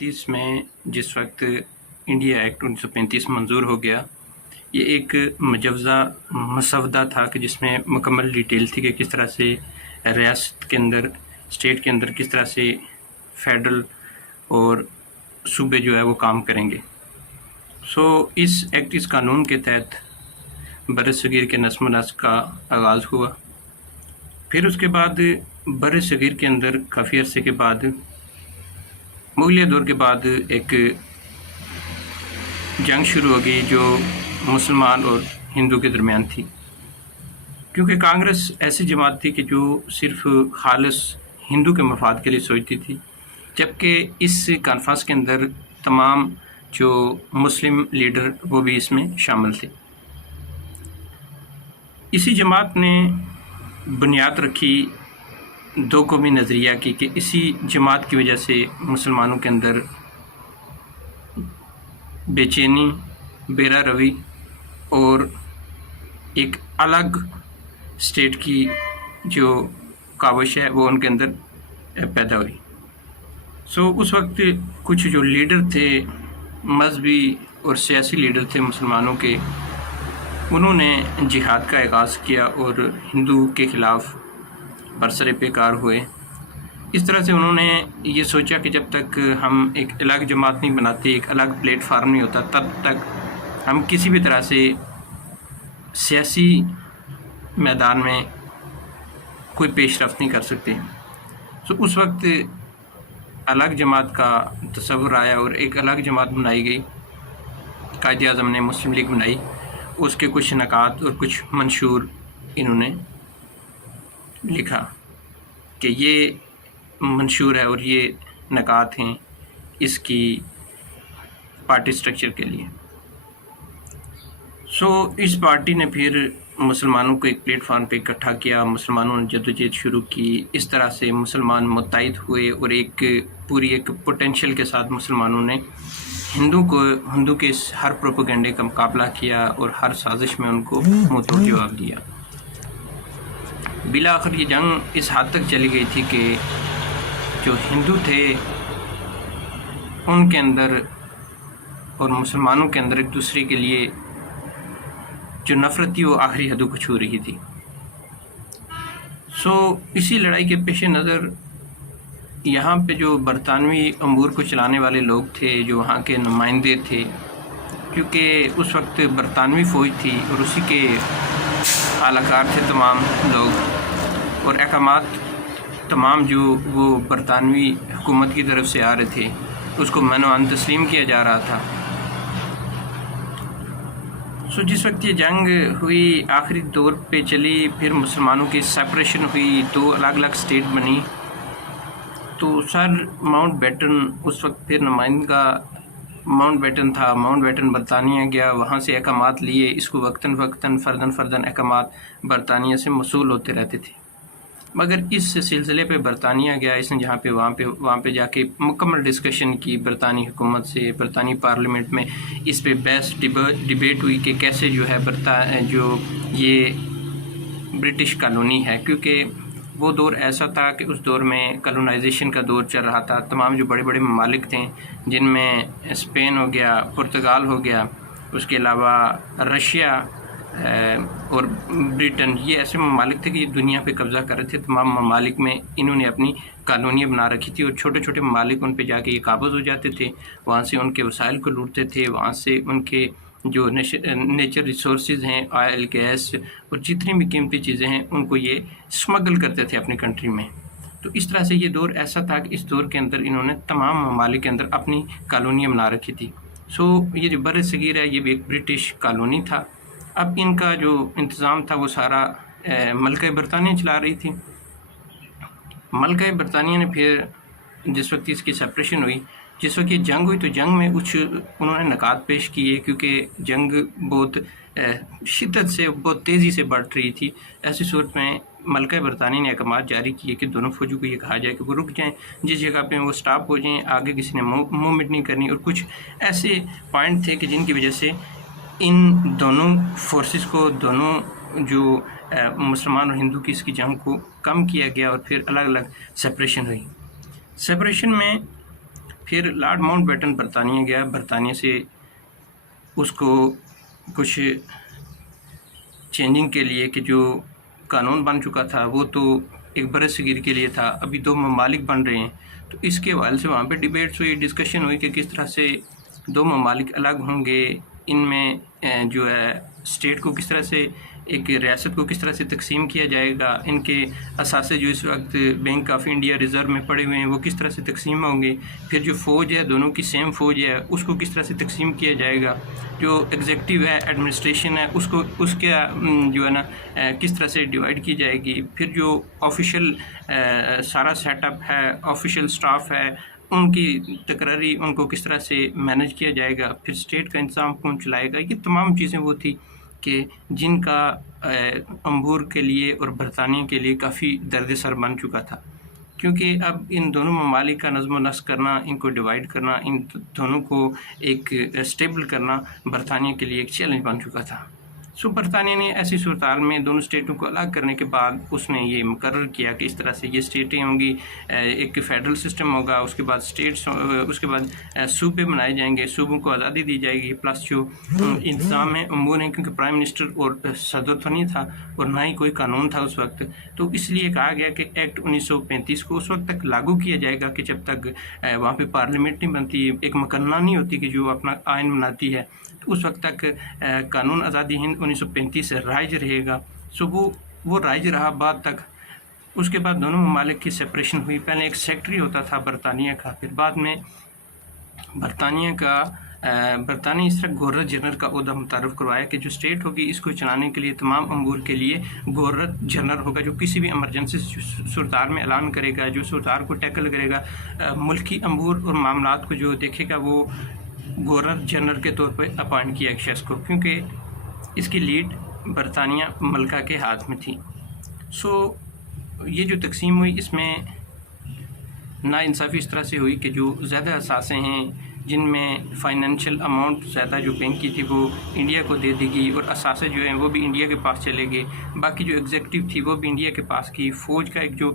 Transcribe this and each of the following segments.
1935 میں جس وقت انڈیا ایکٹ 1935 منظور ہو گیا، یہ ایک مجوزہ مسودہ تھا کہ جس میں مکمل ڈیٹیل تھی کہ کس طرح سے ریاست کے اندر، اسٹیٹ کے اندر کس طرح سے فیڈرل اور صوبے جو ہے وہ کام کریں گے۔ اس قانون کے تحت بر صغیر کے نظم و نسق کا آغاز ہوا۔ پھر اس کے بعد بر صغیر کے اندر کافی عرصے کے بعد، مغلیہ دور کے بعد، ایک جنگ شروع ہو گئی جو مسلمان اور ہندو کے درمیان تھی، کیونکہ کانگریس ایسی جماعت تھی کہ جو صرف خالص ہندو کے مفاد کے لیے سوچتی تھی، جبکہ اس کانفرنس کے اندر تمام جو مسلم لیڈر وہ بھی اس میں شامل تھے۔ اسی جماعت نے بنیاد رکھی دو قومی نظریہ کی کہ اسی جماعت کی وجہ سے مسلمانوں کے اندر بے چینی، بیرا روی اور ایک الگ اسٹیٹ کی جو کاوش ہے وہ ان کے اندر پیدا ہوئی۔ اس وقت کچھ جو لیڈر تھے، مذہبی اور سیاسی لیڈر تھے مسلمانوں کے، انہوں نے جہاد کا آغاز کیا اور ہندو کے خلاف برسر پیکار ہوئے۔ اس طرح سے انہوں نے یہ سوچا کہ جب تک ہم ایک الگ جماعت نہیں بناتے، ایک الگ پلیٹ فارم نہیں ہوتا، تب تک ہم کسی بھی طرح سے سیاسی میدان میں کوئی پیش رفت نہیں کر سکتے۔ اس وقت الگ جماعت کا تصور آیا اور ایک الگ جماعت بنائی گئی۔ قائد اعظم نے مسلم لیگ بنائی، اس کے کچھ نکات اور کچھ منشور انہوں نے لکھا کہ یہ منشور ہے اور یہ نکات ہیں اس کی پارٹی سٹرکچر کے لیے۔ اس پارٹی نے پھر مسلمانوں کو ایک پلیٹ فارم پہ اکٹھا کیا، مسلمانوں نے جدوجہد شروع کی، اس طرح سے مسلمان متحد ہوئے اور ایک پوری ایک پوٹینشل کے ساتھ مسلمانوں نے ہندو کے ہر پروپیگنڈے کا مقابلہ کیا اور ہر سازش میں ان کو منہ توڑ جواب دیا۔ بالآخر یہ جنگ اس حد تک چلی گئی تھی کہ جو ہندو تھے ان کے اندر اور مسلمانوں کے اندر ایک دوسرے کے لیے جو نفرت تھی وہ آخری حدوں کو چھو رہی تھی۔ اسی لڑائی کے پیش نظر یہاں پہ جو برطانوی امور کو چلانے والے لوگ تھے، جو وہاں کے نمائندے تھے، کیونکہ اس وقت برطانوی فوج تھی اور اسی کے اعلی کار تھے تمام لوگ، اور احکامات تمام جو وہ برطانوی حکومت کی طرف سے آ رہے تھے اس کو منع عن تسلیم کیا جا رہا تھا۔ جس وقت یہ جنگ ہوئی، آخری دور پہ چلی، پھر مسلمانوں کی سیپریشن ہوئی، دو الگ الگ اسٹیٹ بنی، تو سر ماؤنٹ بیٹن اس وقت پھر نمائندہ ماؤنٹ بیٹن تھا۔ ماؤنٹ بیٹن برطانیہ گیا، وہاں سے احکامات لیے، اس کو وقتاً فرداً احکامات برطانیہ سے موصول ہوتے رہتے تھے، مگر اس سلسلے پہ برطانیہ گیا، اس نے جہاں پہ وہاں پہ جا کے مکمل ڈسکشن کی برطانوی حکومت سے، برطانوی پارلیمنٹ میں اس پہ بحث ڈیبیٹ ہوئی کہ کیسے جو ہے جو یہ برٹش کالونی ہے، کیونکہ وہ دور ایسا تھا کہ اس دور میں کالونائزیشن کا دور چل رہا تھا۔ تمام جو بڑے بڑے ممالک تھے، جن میں اسپین ہو گیا، پرتگال ہو گیا، اس کے علاوہ رشیا اور برٹن، یہ ایسے ممالک تھے کہ یہ دنیا پہ قبضہ کر رہے تھے۔ تمام ممالک میں انہوں نے اپنی کالونیاں بنا رکھی تھی اور چھوٹے چھوٹے ممالک ان پہ جا کے یہ قابض ہو جاتے تھے، وہاں سے ان کے وسائل کو لوٹتے تھے، وہاں سے ان کے جو نیچر ریسورسز ہیں، آئل، گیس اور جتنی بھی قیمتی چیزیں ہیں، ان کو یہ اسمگل کرتے تھے اپنی کنٹری میں۔ تو اس طرح سے یہ دور ایسا تھا کہ اس دور کے اندر انہوں نے تمام ممالک کے اندر اپنی کالونیاں بنا رکھی تھی۔ یہ جو بر صغیر ہے یہ بھی ایک برٹش کالونی تھا۔ اب ان کا جو انتظام تھا وہ سارا ملکہ برطانیہ چلا رہی تھی۔ ملکہ برطانیہ نے پھر جس وقت اس کی سپریشن ہوئی، جس وقت یہ جنگ ہوئی، تو جنگ میں کچھ انہوں نے نکات پیش کیے، کیونکہ جنگ بہت شدت سے، بہت تیزی سے بڑھ رہی تھی۔ ایسی صورت میں ملکہ برطانیہ نے احکامات جاری کیے کہ دونوں فوجوں کو یہ کہا جائے کہ وہ رک جائیں، جس جگہ پہ وہ سٹاپ ہو جائیں، آگے کسی نے موومنٹ نہیں کرنی، اور کچھ ایسے پوائنٹ تھے کہ جن کی وجہ سے ان دونوں فورسز کو، دونوں جو مسلمان اور ہندو کی اس کی جنگ کو کم کیا گیا، اور پھر الگ الگ سپریشن ہوئی۔ سپریشن میں پھر لارڈ ماؤنٹ بیٹن برطانیہ گیا، برطانیہ سے اس کو کچھ چینجنگ کے لیے کہ جو قانون بن چکا تھا وہ تو ایک برِ صغیر کے لیے تھا، ابھی 2 ممالک بن رہے ہیں، تو اس کے حوالے سے وہاں پہ ڈیبیٹس ہوئی، ڈسکشن ہوئی کہ کس طرح سے 2 ممالک الگ ہوں گے، ان میں جو ہے اسٹیٹ کو کس طرح سے، ایک ریاست کو کس طرح سے تقسیم کیا جائے گا، ان کے اثاثے جو اس وقت بینک آف انڈیا ریزرو میں پڑے ہوئے ہیں وہ کس طرح سے تقسیم ہوں گے، پھر جو فوج ہے دونوں کی سیم فوج ہے اس کو کس طرح سے تقسیم کیا جائے گا، جو ایگزیکٹو ہے ایڈمنسٹریشن ہے اس کا جو ہے نا کس طرح سے ڈیوائڈ کی جائے گی، پھر جو آفیشیل سارا سیٹ اپ ہے، آفیشیل سٹاف ہے، ان کی تقرری ان کو کس طرح سے مینج کیا جائے گا، پھر اسٹیٹ کا انتظام کون چلائے گا، یہ تمام چیزیں وہ تھی کہ جن کا امور کے لیے اور برطانیہ کے لیے کافی درد سر بن چکا تھا، کیونکہ اب ان دونوں ممالک کا نظم و نسق کرنا، ان کو ڈیوائڈ کرنا، ان دونوں کو ایک اسٹیبل کرنا برطانیہ کے لیے ایک چیلنج بن چکا تھا۔ برطانیہ نے ایسی صورتحال میں دونوں اسٹیٹوں کو الگ کرنے کے بعد اس نے یہ مقرر کیا کہ اس طرح سے یہ اسٹیٹیں ہوں گی، ایک فیڈرل سسٹم ہوگا، اس کے بعد اسٹیٹس، اس کے بعد صوبے بنائے جائیں گے، صوبوں کو آزادی دی جائے گی، پلس جو انتظام ہے امور ہیں، کیونکہ پرائم منسٹر اور صدر تو نہیں تھا اور نہ ہی کوئی قانون تھا اس وقت، تو اس لیے کہا گیا کہ ایکٹ 1935 کو اس وقت تک لاگو کیا جائے گا کہ جب تک وہاں پہ پارلیمنٹ نہیں بنتی، ایک مقننہ نہیں ہوتی کہ جو اپنا آئین بناتی ہے، تو اس وقت تک قانون آزادی ہند 1935 سے رائج رہے گا۔ وہ رائج رہا بعد تک۔ اس کے بعد دونوں ممالک کی سپریشن ہوئی، پہلے ایک سیکٹری ہوتا تھا برطانیہ کا، پھر بعد میں برطانیہ اس طرح گورنر جنرل کا عہدہ متعارف کروایا کہ جو اسٹیٹ ہوگی اس کو چلانے کے لیے تمام امور کے لیے گورنر جنرل ہوگا، جو کسی بھی ایمرجنسی صورتحال میں اعلان کرے گا، جو صورتحال کو ٹیکل کرے گا، ملکی امور اور معاملات کو جو دیکھے گا، وہ گورنر جنرل کے طور پہ اپائنٹ کیا ایک شخص کو، کیونکہ اس کی لیڈ برطانیہ ملکہ کے ہاتھ میں تھی۔ یہ جو تقسیم ہوئی اس میں ناانصافی اس طرح سے ہوئی کہ جو زیادہ اثاثے ہیں جن میں فائنینشیل اماؤنٹ زیادہ جو بینک کی تھی وہ انڈیا کو دے دی گئی، اور اثاثے جو ہیں وہ بھی انڈیا کے پاس چلے گئے، باقی جو ایگزیکٹو تھی وہ بھی انڈیا کے پاس کی، فوج کا ایک جو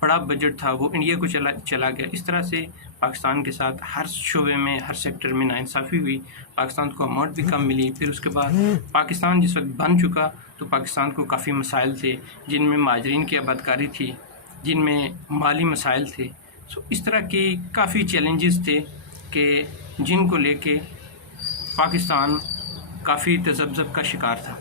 بڑا بجٹ تھا وہ انڈیا کو چلا گیا۔ اس طرح سے پاکستان کے ساتھ ہر شعبے میں، ہر سیکٹر میں ناانصافی ہوئی، پاکستان کو اماؤنٹ بھی کم ملی۔ پھر اس کے بعد پاکستان جس وقت بن چکا تو پاکستان کو کافی مسائل تھے، جن میں مہاجرین کی آبادکاری تھی، جن میں مالی مسائل تھے، اس طرح کی کافی چیلنجز تھے کہ جن کو لے کے پاکستان کافی تذبذب کا شکار تھا۔